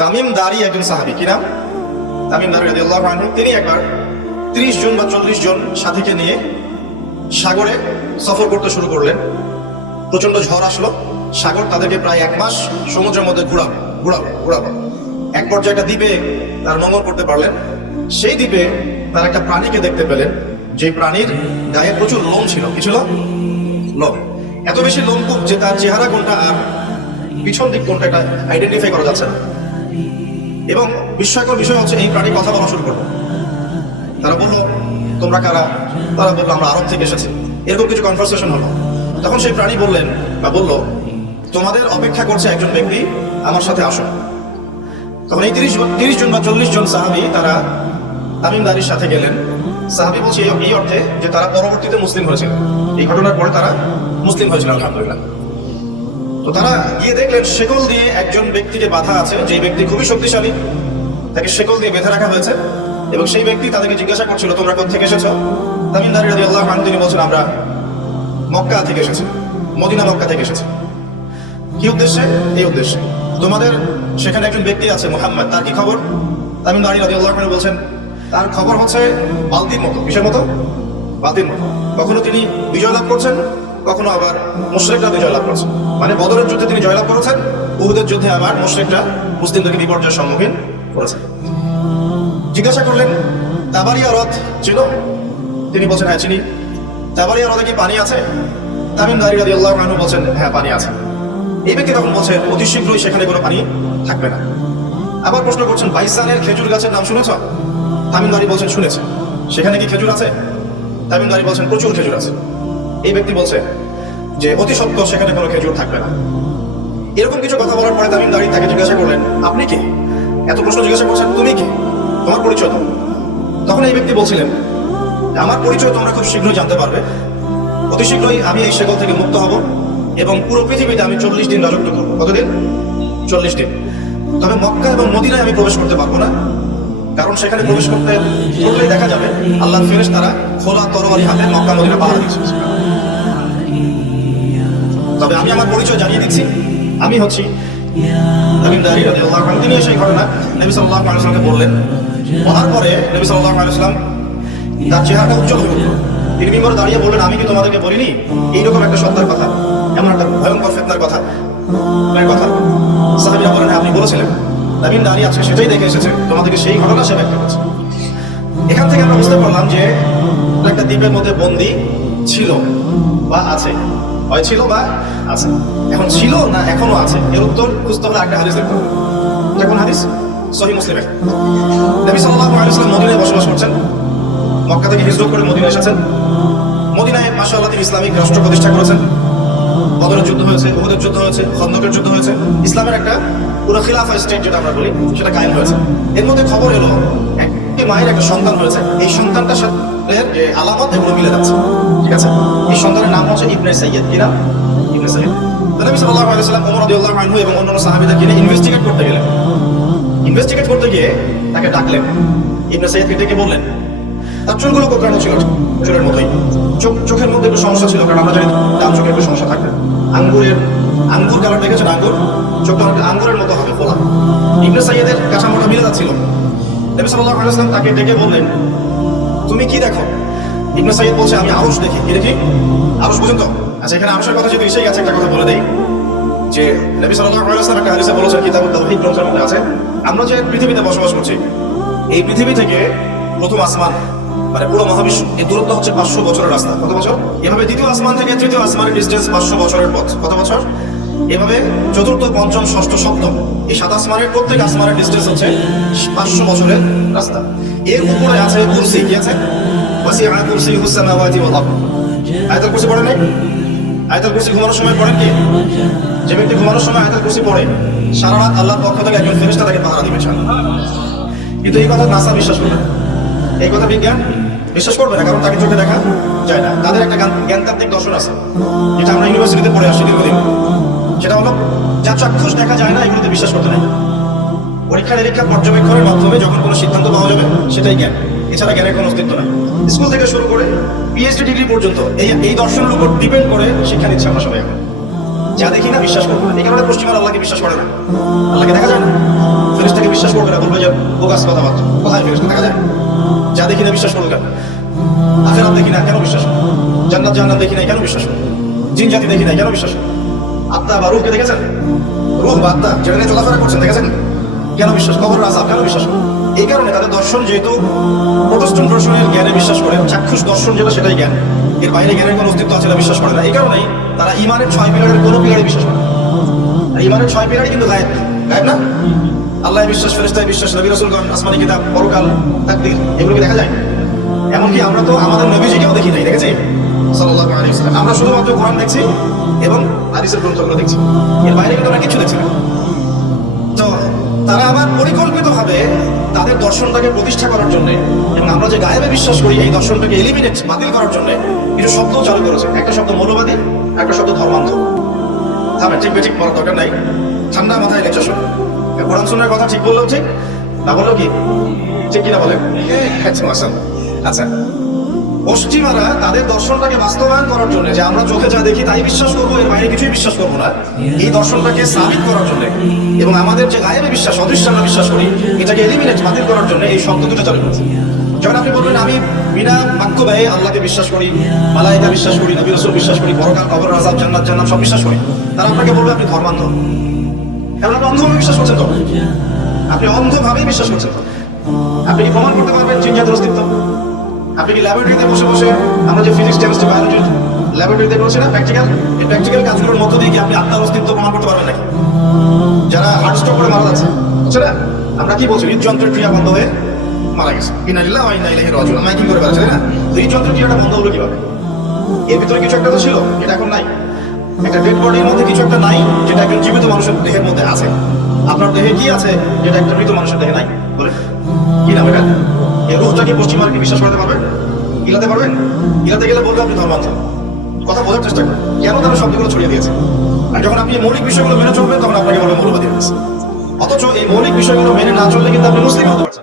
তামিম দারি একজন সাহাবী, কি নাম? তামিম দারি রাদিয়াল্লাহু আনহু। তিনি একবার 30 জন বা 40 জন সাথীকে নিয়ে সাগরে সফর করতে শুরু করলেন। প্রচন্ড ঝড় আসলো, সাগর তাদেরকে প্রায় 1 মাস সমুদ্রের মধ্যে ঘুরাবো। এক পর্যায়ে একটা দ্বীপে তারা নোঙর করতে পারলেন। সেই দ্বীপে তারা একটা প্রাণীকে দেখতে পেলেন, যে প্রাণীর গায়ে প্রচুর লোম ছিল। কি ছিল? লোম। এত বেশি লোমকূপ যে তার চেহারা কোনটা আর পিছন দিক কোনটা এটা আইডেন্টিফাই করা যাচ্ছে না। এবং বিস্ময়কর বিষয় হচ্ছে, এই প্রাণী কথা বলা শুরু করলো। তারা বললো, তোমরা কারা? তারা বললো, আমরা আরব থেকে এসেছি। এরকম কিছু কনভারসেশন হলো। তখন সেই প্রাণী বললেন বা বলল, তোমাদের অপেক্ষা করছে একজন ব্যক্তি, আমার সাথে আসো। তখন এই 30 জন বা 40 জন সাহাবী তারা তামিম দারির সাথে গেলেন। সাহাবী বলছে এই অর্থে যে তারা পরবর্তীতে মুসলিম হয়েছিল, এই ঘটনার পরে তারা মুসলিম হয়েছিল আলহামদুলিল্লাহ। তো তারা গিয়ে দেখলেন শেকল দিয়ে একজন ব্যক্তিকে বাঁধা আছে, যে ব্যক্তি খুবই শক্তিশালী, তাকে শেকল দিয়ে বেঁধে রাখা হয়েছে। এবং সেই ব্যক্তি তাদেরকে জিজ্ঞাসা করছিল, তোমরা কোথা থেকে এসেছো? তামিম দারি রাদিয়াল্লাহু আনহু তিনি বলছেন, আমরা মক্কা থেকে এসেছি, মদিনা মক্কা থেকে এসেছি। কি উদ্দেশ্যে? এই উদ্দেশ্যে, তোমাদের সেখানে একজন ব্যক্তি আছে মুহাম্মদ, তার কি খবর? তামিম দারি রাদিয়াল্লাহু আনহু বলছেন, তার খবর হচ্ছে বালতির মতো। কিসের মতো? বালতির মতো। কখনো তিনি বিজয় লাভ করছেন, কখনো আবার মুশরিকরা বিজয় লাভ করছেন। মানে বদরের যুদ্ধে তিনি জয়লাভ করেছেন, উহুদের যুদ্ধে আবার মুশরিকরা মুসলিমদেরকে বিপর্যয়ের সম্মুখীন করেছেন। জিজ্ঞাসা করলেন, তাবারিয়া হ্রদ ছিল? তিনি বলছেন, হ্যাঁ চিনি। তাবারিয়া হ্রদে কি পানি আছে? তামিম দারি রাদিয়াল্লাহু আনহু বলছেন, হ্যাঁ পানি আছে। এই ব্যক্তি তখন বলছেন, অতি শীঘ্রই সেখানে কোনো পানি থাকবে না। আবার প্রশ্ন করছেন, বাইসানের খেজুর গাছের নাম শুনেছ? তামিম দারি বলছেন, শুনেছে। সেখানে কি খেজুর আছে? তামিম দারি বলছেন, প্রচুর খেজুর আছে। এই ব্যক্তি বলছে যে অতি সত্য সেখানে কোনো খেজুর থাকবে না। এরকম কিছু কথা বলার পরে তামিম দারি তাকে জিজ্ঞাসা করলেন, আপনি কে? এত প্রশ্ন জিজ্ঞাসা করছেন, তুমি কে? তোমার পরিচয় তো? তখন এই ব্যক্তি বলছিলেন, আমার পরিচয় তোমরা খুব শীঘ্রই জানতে পারবে। অতি শীঘ্রই আমি এই শেকল থেকে মুক্ত হব এবং পুরো পৃথিবীতে আমি 40 দিন রাজত্ব করবো। কতদিন? 40 দিন। তবে মক্কা এবং মদিনায় আমি প্রবেশ করতে পারবো না, কারণ সেখানে প্রবেশ করলেই দেখা যাবে আল্লাহর ফেরেশতারা খোলা তরবারি হাতে মক্কা মদিনা পাহারা দিচ্ছে। তবে আমি আমার পরিচয় জানিয়ে দিচ্ছি, আমি হচ্ছি তামিম দারি রাদিয়াল্লাহু আনহু। তিনি সেই ঘটনা নবী সাল্লাল্লাহু আলাইহি ওয়াসাল্লামকে বললেন। বলার পরে নবী সাল্লাল্লাহু আলাইহি ওয়াসাল্লাম তার চেহারাটা উজ্জ্বল হয়ে উঠল। তিনি মিম্বরে দাঁড়িয়ে বললেন, আমি কি তোমাদেরকে বলিনি এইরকম একটা সত্তার কথা, এমন একটা ভয়ঙ্কর ফিতনার কথা? সাহাবীরা বলেন, হ্যাঁ আপনি বলেছিলেন। তামিম দারি আজকে সেটাই দেখে এসেছে, তোমাদেরকে সেই ঘটনা সে ব্যাখ্যা করছে। এখান থেকে আমরা বুঝতে পারলাম যে একটা দ্বীপের মধ্যে বন্দী ছিল বা আছে, হয় ছিল বা আছে। এখন ছিল না এখনো আছে, এর উত্তর খুঁজতে হলে একটা হাদিস দেখতে হবে। এটা কোন হাদিস? সহিহ মুসলিমে। নবী সাল্লাল্লাহু আলাইহি ওয়াসাল্লাম মদিনায় বসবাস করছেন, মক্কা থেকে হিজরত করে মদিনায় এসেছেন। মদিনায় মাশাআল্লাহ তিনি ইসলামিক রাষ্ট্র প্রতিষ্ঠা করেছেন। বদরের যুদ্ধ হয়েছে, উহুদের যুদ্ধ হয়েছে, খন্দকের যুদ্ধ হয়েছে। ইসলামের একটা পুরো খিলাফা স্টেট যেটা আমরা বলি, সেটা কায়েম হয়েছে। এর মধ্যে খবর এলো একটি মায়ের একটা সন্তান হয়েছে। এই সন্তানটার সাথে যে আলামত এগুলো মিলে যাচ্ছে, ঠিক আছে? এই সন্তানের নাম হচ্ছে ইবনে সাইয়্যিদ। কি নাম? ইবনে সাইয়্যিদ। নবী সাল্লাল্লাহু আলাইহি ওয়াসাল্লাম ওমর রাদিয়াল্লাহু আনহু এবং অন্যান্য সাহাবীদেরকে নিয়ে ইনভেস্টিগেট করতে গেলেন। ইনভেস্টিগেট করতে গিয়ে তাকে ডাকলেন। ইবনে সাইয়্যিদকে ডেকে বললেন, তার চুলগুলো কোঁকড়ানো ছিল, চুলের মতোই। চোখের মধ্যে একটু সমস্যা ছিল, কারণ আমরা জানি ডান চোখে একটু সমস্যা থাকে। আঙ্গুর কালার দেখেছেন? চোখটা অনেকটা আঙ্গুরের মতো হবে, ফোলা। ইবনে সাইয়্যিদের কাঠামোটা মিলে যাচ্ছিল। নবী সাল্লাল্লাহু আলাইহি ওয়াসাল্লাম তাকে ডেকে বললেন, তুমি কি দেখো? ইবনে সাইয়্যিদ বলছে, আমি আরশ দেখি। কি দেখি? আরশ পর্যন্ত। আচ্ছা, এখানে আরশের কথা যদি এসেই গেছে, একটা কথা বলে দেই যে নবী সাল্লাল্লাহু আলাইহি ওয়াসাল্লাম একটা হাদিসে বলেছেন, কিতাবুত তাওহীদ গ্রন্থের মধ্যে আছে, আমরা যে পৃথিবীতে বসবাস করছি, এই পৃথিবী থেকে প্রথম আসমান মানে পুরো মহাবিশ্ব, এই দূরত্ব হচ্ছে 500 বছরের রাস্তা। কত বছর? এভাবে দ্বিতীয় আসমান থেকে তৃতীয় আসমানের ডিস্টেন্স 500 বছরের পথ। কত বছর? এভাবে চতুর্থ, পঞ্চম, ষষ্ঠ, সপ্তম, এই 7 আসমানের প্রত্যেক আসমানের ডিস্টেন্স হচ্ছে 500 বছরের রাস্তা। এর উপরে আছে কুরসি। কি আছে? ওয়াসিআ কুরসিয়ুহুস সামাওয়াতি ওয়াল আরদ। আয়াতুল কুরসি পড়েন নাই? আয়াতুল কুরসি ঘুমানোর সময় পড়েন কি? যে ব্যক্তি ঘুমানোর সময় আয়াতুল কুরসি পড়ে, সারা রাত আল্লাহর পক্ষ থেকে একজন ফেরেশতা তাকে পাহারা দিবে। কিন্তু এই কথা নাসা বিশ্বাস করবে না, এই কথা বিজ্ঞান বিশ্বাস করবে না, কারণ তাকে চোখে দেখা যায় না। তাদের একটা জ্ঞানতাত্ত্বিক দর্শন আছে, যেটা আমরা ইউনিভার্সিটিতে পড়ে আসছি দীর্ঘদিন। সেটা হলো, যা চাক্ষুষ দেখা যায় না এগুলোতে বিশ্বাস করতে নেই। পরীক্ষা নিরীক্ষা পর্যবেক্ষণের মাধ্যমে যখন কোনো সিদ্ধান্ত পাওয়া যাবে, সেটাই জ্ঞান। এছাড়া জ্ঞানের কোনো অস্তিত্ব নাই। স্কুল থেকে শুরু করে পিএইচডি ডিগ্রি পর্যন্ত এই দর্শনের উপর ডিপেন্ড করে শিক্ষা নিচ্ছে আমরা সবাই। যা দেখি না বিশ্বাস করবো। এই কারণে পশ্চিমার আল্লাহকে বিশ্বাস করে না। আল্লাহকে দেখা যায় না, ফেরেশতা বিশ্বাস করবে না, বলবে যে বোগাস কথাবার্তা, কোথায় ফেরত দেখা যায়? যা দেখি না বিশ্বাস করবো কেন? আখেরাত দেখি না কেন বিশ্বাস করবো? জান্নাত জাহান্নাম দেখি না কেন বিশ্বাস করবো? জিন জাতি দেখি না কেন বিশ্বাস করবো? আত্মা বা রূহকে দেখেছেন? রূহ বা আত্মা যেটা নিয়ে চলাফেরা করছেন দেখেছেন? কেন বিশ্বাস? কবর আযাব কেন বিশ্বাস করবো? এই কারণে তাদের দর্শন যেহেতু প্রোটেস্ট্যান্ট দর্শনের জ্ঞানে বিশ্বাস করে, চাক্ষুষ দর্শন যেটা সেটাই জ্ঞান, এর বাইরে জ্ঞানের কোনো অস্তিত্ব আছে না বিশ্বাস করে না। এই কারণেই তারা ইমানের 6 পিলারের কোনো পিলারে বিশ্বাস করে না। আর ইমানের 6 পিলারই কিন্তু গায়েব, গায়েব না? আল্লাহ বিশ্বাস, ফেরেশতায় বিশ্বাস, নবী রাসূলগণ, আসমানি কিতাব, পরকাল, তাকদীর, এগুলো কি দেখা যায়? এমনকি আমরা তো আমাদের নবীজিকেও দেখি নাই, দেখেছি? সাল্লাল্লাহু আলাইহি ওয়াসাল্লাম। আমরা শুধুমাত্র কোরআন দেখছি এবং হাদিসের গ্রন্থগুলো দেখছি, এর বাইরে কিন্তু আমরা কিছু দেখছি না। তো তারা আবার পরিকল্পিতভাবে তাদের দর্শনটাকে প্রতিষ্ঠা করার জন্য এবং আমরা যে গায়েবে বিশ্বাস করি এই দর্শনটাকে এলিমিনেট, বাতিল করার জন্য কিছু শব্দ চালু করেছে। একটা শব্দ মৌলবাদী, একটা শব্দ ধর্মান্ধ। থামেন, ঠিক বেঠিক বলার দরকার নাই, ঠান্ডা মাথায় লেকচার শুনুন। কোরআন সুন্নাহর কথা ঠিক বললেও ঠিক, না বললেও কি ঠিক কিনা বলেন? আচ্ছা, পশ্চিমারা তাদের দর্শনটাকে বাস্তবায়ন করার জন্য, যে আমরা চোখে যা দেখি তাই বিশ্বাস করবো, এর বাইরে কিছুই বিশ্বাস করবো না, এই দর্শনটাকে সাবিত করার জন্য এবং আমাদের যে গায়েবে বিশ্বাস, অদৃশ্য আমরা বিশ্বাস করি, এটাকে এলিমিনেট, বাতিল করার জন্য এই শব্দ দুটো চালু করেছে। যখন আপনি বলবেন আমি বিনা বাক্য ব্যয়ে আল্লাহকে বিশ্বাস করি, মালায়েকা বিশ্বাস করি, নবী রাসূল বিশ্বাস করি, পরকাল, কবর আযাব, জান্নাত জাহান্নাম সব বিশ্বাস করি, তারা আপনাকে বলবে আপনি ধর্মান্ধ। কারণ আপনি অন্ধভাবে বিশ্বাস করছেন তো, আপনি অন্ধভাবেই বিশ্বাস করছেন তো। আপনি কি প্রমাণ করতে পারবেন জিন জাতির অস্তিত্ব? আপনি কি ল্যাবরেটরিতে বসে বসে, আমরা যে ফিজিক্স, কেমিস্ট্রি, বায়োলজি ল্যাবরেটরিতে বসে না প্র্যাকটিক্যাল, এই প্র্যাকটিক্যাল কাজগুলোর মধ্য দিয়ে কি আপনি আত্মার অস্তিত্ব প্রমাণ করতে পারবেন নাকি? যারা হার্ট স্ট্রোক করে মারা যাচ্ছে, বুঝছে না? আমরা কি বলছি? হৃদযন্ত্রের ক্রিয়া বন্ধ হয়ে মারা গেছে, ইন্না লিল্লাহি ওয়া ইন্না ইলাইহি রাজিউন। মাইকিং করে বেড়াচ্ছে, তাই না? হৃদযন্ত্রের ক্রিয়াটা বন্ধ হলো কিভাবে? এর ভিতরে কিছু একটা তো ছিল, এটা এখন নাই। একটা ডেড বডির মধ্যে কিছু একটা নাই, যেটা একজন জীবিত মানুষের দেহের মধ্যে আছে। আপনার দেহে কি আছে যেটা একটা মৃত মানুষের দেহে নাই? বলে কি নাম এটা? এই রূহটাকে পশ্চিমারা কি বিশ্বাস করতে পারবেন? গিলাতে পারবেন? গিলাতে গেলে বলবে আপনি ধর্মান্ধ। কথা বোঝার চেষ্টা করেন কেন তারা শব্দগুলো ছড়িয়ে দিয়েছে। আর যখন আপনি মৌলিক বিষয়গুলো মেনে চলবেন তখন আপনাকে বলবে মৌলবাদী হয়েছে। অথচ এই মৌলিক বিষয়গুলো মেনে না চললে কিন্তু আপনি মুসলিম হতে পারছেন।